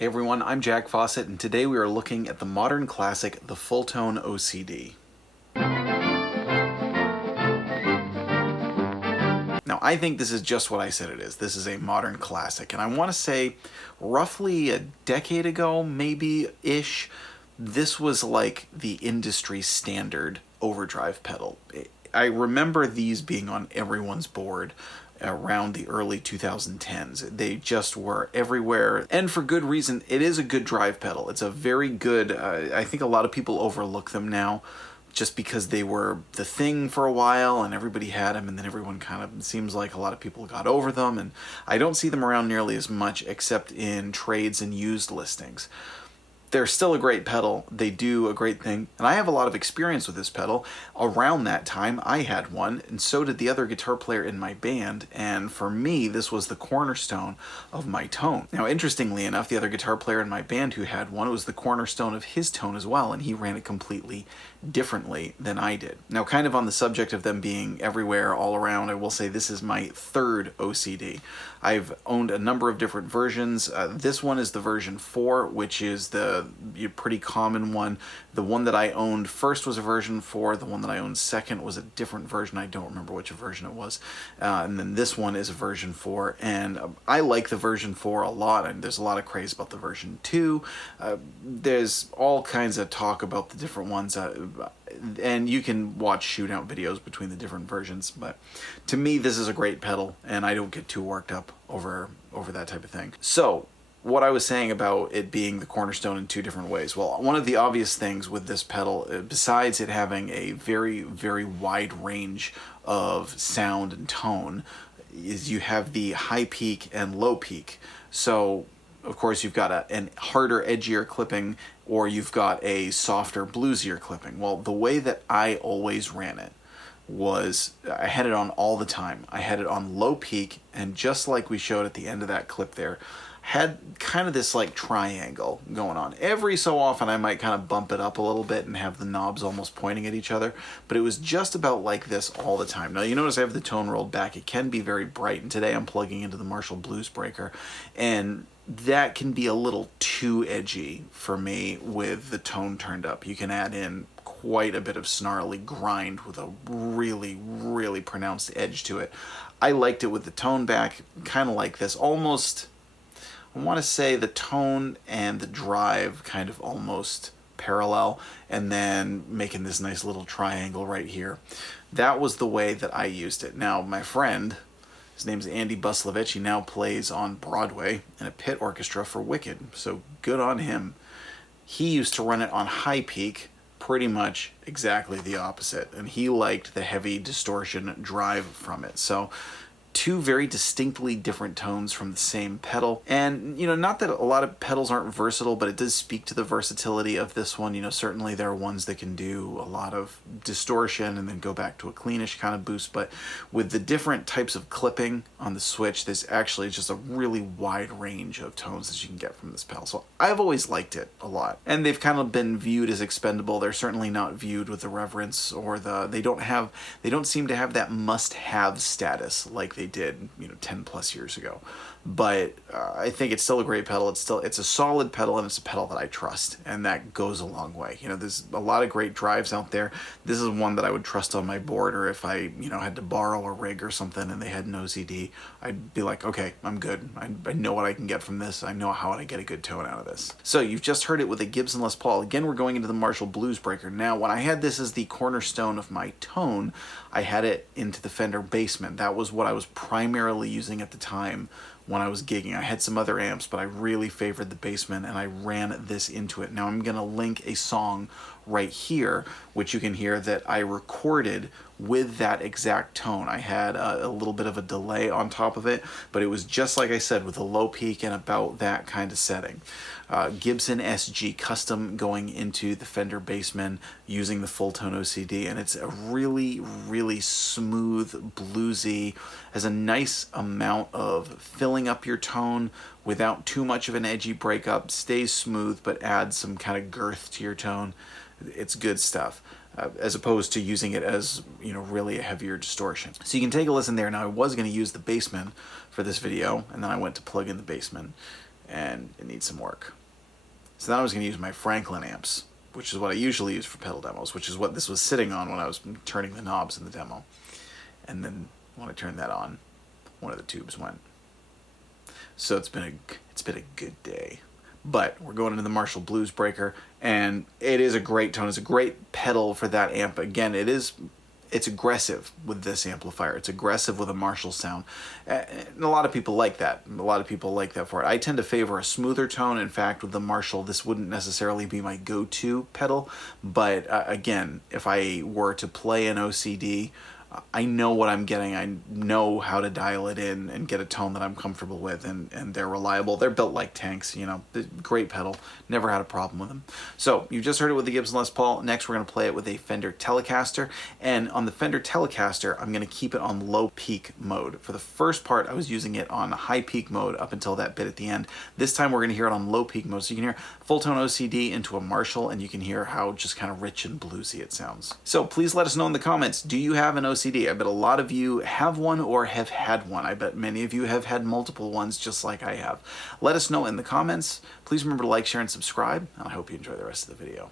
Hey everyone, I'm Jack Fossett, and today we are looking at the modern classic, the Fulltone OCD. Now, I think this is just what I said it is. This is a modern classic, and I want to say roughly a decade ago, maybe-ish, this was like the industry standard overdrive pedal. I remember these being on everyone's board around the early 2010s. They just were everywhere, and for good reason. It is a good drive pedal. It's a very good, I think a lot of people overlook them now just because they were the thing for a while and everybody had them, and then everyone kind of, it seems like a lot of people got over them, and I don't see them around nearly as much except in trades and used listings. They're still a great pedal. They do a great thing. And I have a lot of experience with this pedal. Around that time, I had one, and so did the other guitar player in my band. And for me, this was the cornerstone of my tone. Now, interestingly enough, the other guitar player in my band who had one, it was the cornerstone of his tone as well, and he ran it completely differently than I did. Now, kind of on the subject of them being everywhere, all around, I will say this is my third OCD. I've owned a number of different versions. This one is the version 4, which is the pretty common one. The one that I owned first was a version 4. The one that I owned second was a different version. I don't remember which version it was. And then this one is a version 4. And I like the version 4 a lot. And there's a lot of craze about the version 2. There's all kinds of talk about the different ones. And you can watch shootout videos between the different versions, but to me this is a great pedal, and I don't get too worked up over that type of thing. So what I was saying about it being the cornerstone in two different ways. Well, one of the obvious things with this pedal, besides it having a very, very wide range of sound and tone, is you have the high peak and low peak. So of course you've got a harder, edgier clipping, or you've got a softer, bluesier clipping. Well, the way that I always ran it was I had it on all the time. I had it on low peak, and just like we showed at the end of that clip there, had kind of this like triangle going on. Every so often I might kind of bump it up a little bit and have the knobs almost pointing at each other, but it was just about like this all the time. Now you notice I have the tone rolled back. It can be very bright, and today I'm plugging into the Marshall Bluesbreaker, and that can be a little too edgy for me with the tone turned up. You can add in quite a bit of snarly grind with a really, really pronounced edge to it. I liked it with the tone back, kind of like this, almost, I want to say the tone and the drive kind of almost parallel, and then making this nice little triangle right here. That was the way that I used it. Now, my friend, his name's Andy Buslovich, he now plays on Broadway in a pit orchestra for Wicked, so good on him. He used to run it on high peak, pretty much exactly the opposite, and he liked the heavy distortion drive from it. So two very distinctly different tones from the same pedal. And, you know, not that a lot of pedals aren't versatile, but it does speak to the versatility of this one. You know, certainly there are ones that can do a lot of distortion and then go back to a cleanish kind of boost, but with the different types of clipping on the switch, there's actually just a really wide range of tones that you can get from this pedal. So I've always liked it a lot. And they've kind of been viewed as expendable. They're certainly not viewed with the reverence or they don't seem to have that must-have status like they did, you know, 10 plus years ago. But I think it's still a great pedal. It's a solid pedal, and it's a pedal that I trust, and that goes a long way. You know, there's a lot of great drives out there. This is one that I would trust on my board, or if I, you know, had to borrow a rig or something and they had an OCD, I'd be like, okay, I'm good. I know what I can get from this. I know how to get a good tone out of this. So you've just heard it with a Gibson Les Paul. Again, we're going into the Marshall Bluesbreaker. Now, when I had this as the cornerstone of my tone, I had it into the Fender Bassman. That was what I was primarily using at the time when I was gigging. I had some other amps, but I really favored the Bassman, and I ran this into it. Now I'm going to link a song right here, which you can hear that I recorded with that exact tone. I had a little bit of a delay on top of it, but it was just like I said, with a low peak and about that kind of setting. Gibson SG custom going into the Fender Bassman using the Fulltone OCD, and it's a really, really smooth, bluesy, has a nice amount of filling up your tone without too much of an edgy breakup, stays smooth but adds some kind of girth to your tone. It's good stuff. As opposed to using it as, you know, really a heavier distortion. So you can take a listen there. Now I was going to use the Bassman for this video, and then I went to plug in the Bassman, and it needs some work. So then I was going to use my Franklin amps, which is what I usually use for pedal demos, which is what this was sitting on when I was turning the knobs in the demo. And then when I turned that on, one of the tubes went. So it's been a good day. But we're going into the Marshall Bluesbreaker, and it is a great tone. It's a great pedal for that amp. Again, it's aggressive with this amplifier. It's aggressive with a Marshall sound. And a lot of people like that. A lot of people like that for it. I tend to favor a smoother tone. In fact, with the Marshall, this wouldn't necessarily be my go-to pedal. But again, if I were to play an OCD, I know what I'm getting. I know how to dial it in and get a tone that I'm comfortable with, and they're reliable. They're built like tanks, you know. Great pedal. Never had a problem with them. So you just heard it with the Gibson Les Paul. Next we're going to play it with a Fender Telecaster, and on the Fender Telecaster I'm going to keep it on low peak mode. For the first part I was using it on high peak mode up until that bit at the end. This time we're going to hear it on low peak mode, so you can hear Fulltone OCD into a Marshall, and you can hear how just kind of rich and bluesy it sounds. So please let us know in the comments, do you have an OCD? I bet a lot of you have one or have had one. I bet many of you have had multiple ones just like I have. Let us know in the comments. Please remember to like, share, and subscribe, and I hope you enjoy the rest of the video.